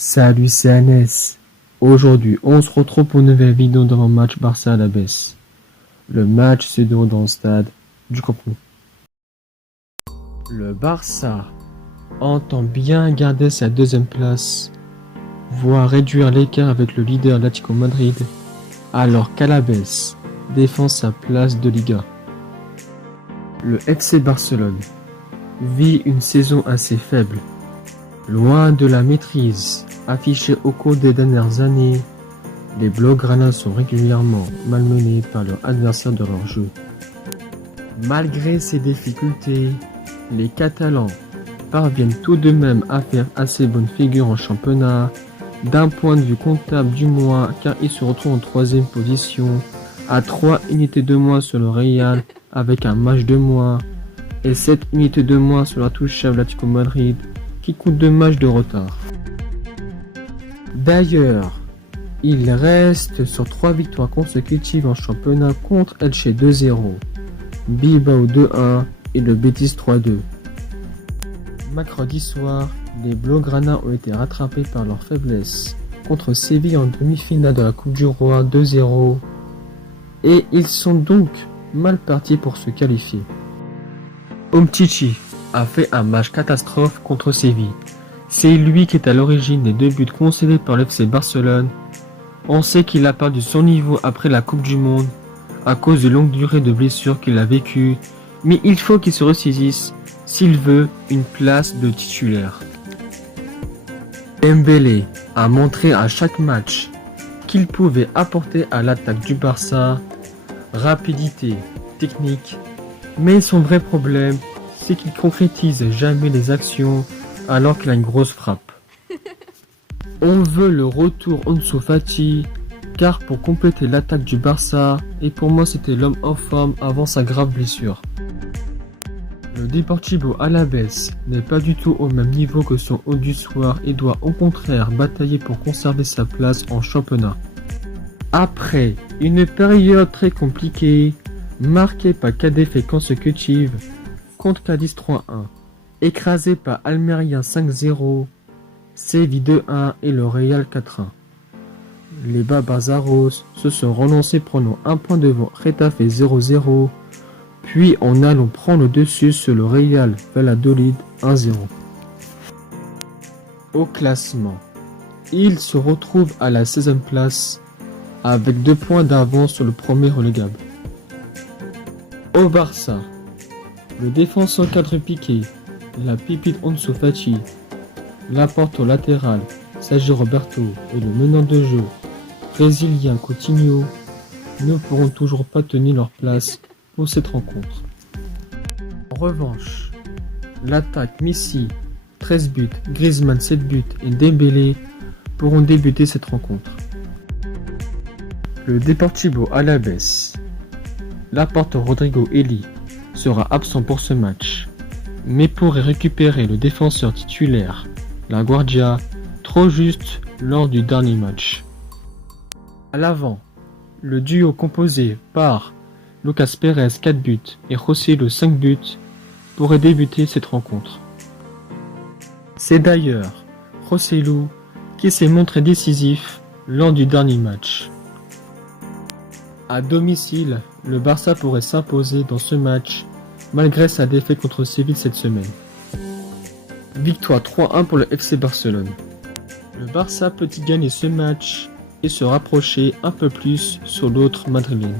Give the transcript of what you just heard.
Salut, c'est Anès. Aujourd'hui, on se retrouve pour une nouvelle vidéo dans le match Barça à la baisse. Le match se déroule dans le stade du Camp Nou. Le Barça entend bien garder sa deuxième place, voire réduire l'écart avec le leader Atlético Madrid, alors qu'Alavés défend sa place de Liga. Le FC Barcelone vit une saison assez faible, loin de la maîtrise affichée au cours des dernières années. Les Blaugrana sont régulièrement malmenés par leurs adversaires de leur jeu. Malgré ces difficultés, les Catalans parviennent tout de même à faire assez bonne figure en championnat, d'un point de vue comptable du moins, car ils se retrouvent en troisième position, à 3 unités de moins sur le Real avec un match de moins, et 7 unités de moins sur la touchable Atlético Madrid qui compte 2 matchs de retard. D'ailleurs, il reste sur 3 victoires consécutives en championnat contre Elche 2-0, Bilbao 2-1 et le Betis 3-2. Mercredi soir, les Blaugrana ont été rattrapés par leur faiblesse contre Séville en demi-finale de la Coupe du Roi 2-0 et ils sont donc mal partis pour se qualifier. Umtiti a fait un match catastrophe contre Séville. C'est lui qui est à l'origine des 2 buts concédés par l'FC Barcelone. On sait qu'il a perdu son niveau après la Coupe du Monde à cause de longue durée de blessures qu'il a vécues, mais il faut qu'il se ressaisisse s'il veut une place de titulaire. Dembélé a montré à chaque match qu'il pouvait apporter à l'attaque du Barça rapidité, technique, mais son vrai problème, c'est qu'il concrétise jamais les actions alors qu'il a une grosse frappe. On veut le retour Ansu Fati, car pour compléter l'attaque du Barça, et pour moi c'était l'homme en forme avant sa grave blessure. Le Deportivo Alavés n'est pas du tout au même niveau que son haut du soir et doit au contraire batailler pour conserver sa place en championnat. Après une période très compliquée, marquée par 4 défaites consécutives, contre Cadiz 3-1, écrasé par Almeria 5-0, Séville 2-1 et le Real 4-1. Les Babazaros se sont relancés prenant un point devant Getafe 0-0, puis en allant prendre le dessus sur le Real Valladolid 1-0. Au classement, ils se retrouvent à la 16e place avec 2 points d'avance sur le premier relégable. Au Barça, le défenseur quadrupiqué, la pipite Ansu Fati, l'apport au latéral, Sergio Roberto et le meneur de jeu, brésilien Coutinho, ne pourront toujours pas tenir leur place pour cette rencontre. En revanche, l'attaque Messi, 13 buts, Griezmann 7 buts et Dembélé pourront débuter cette rencontre. Le Deportivo Alavés, l'apporteur Rodrigo Eli sera absent pour ce match, mais pourrait récupérer le défenseur titulaire, la Guardia, trop juste lors du dernier match. À l'avant, le duo composé par Lucas Pérez 4 buts et Joselu 5 buts pourrait débuter cette rencontre. C'est d'ailleurs Joselu qui s'est montré décisif lors du dernier match. À domicile, le Barça pourrait s'imposer dans ce match malgré sa défaite contre Séville cette semaine. Victoire 3-1 pour le FC Barcelone. Le Barça peut y gagner ce match et se rapprocher un peu plus sur l'autre madrilène.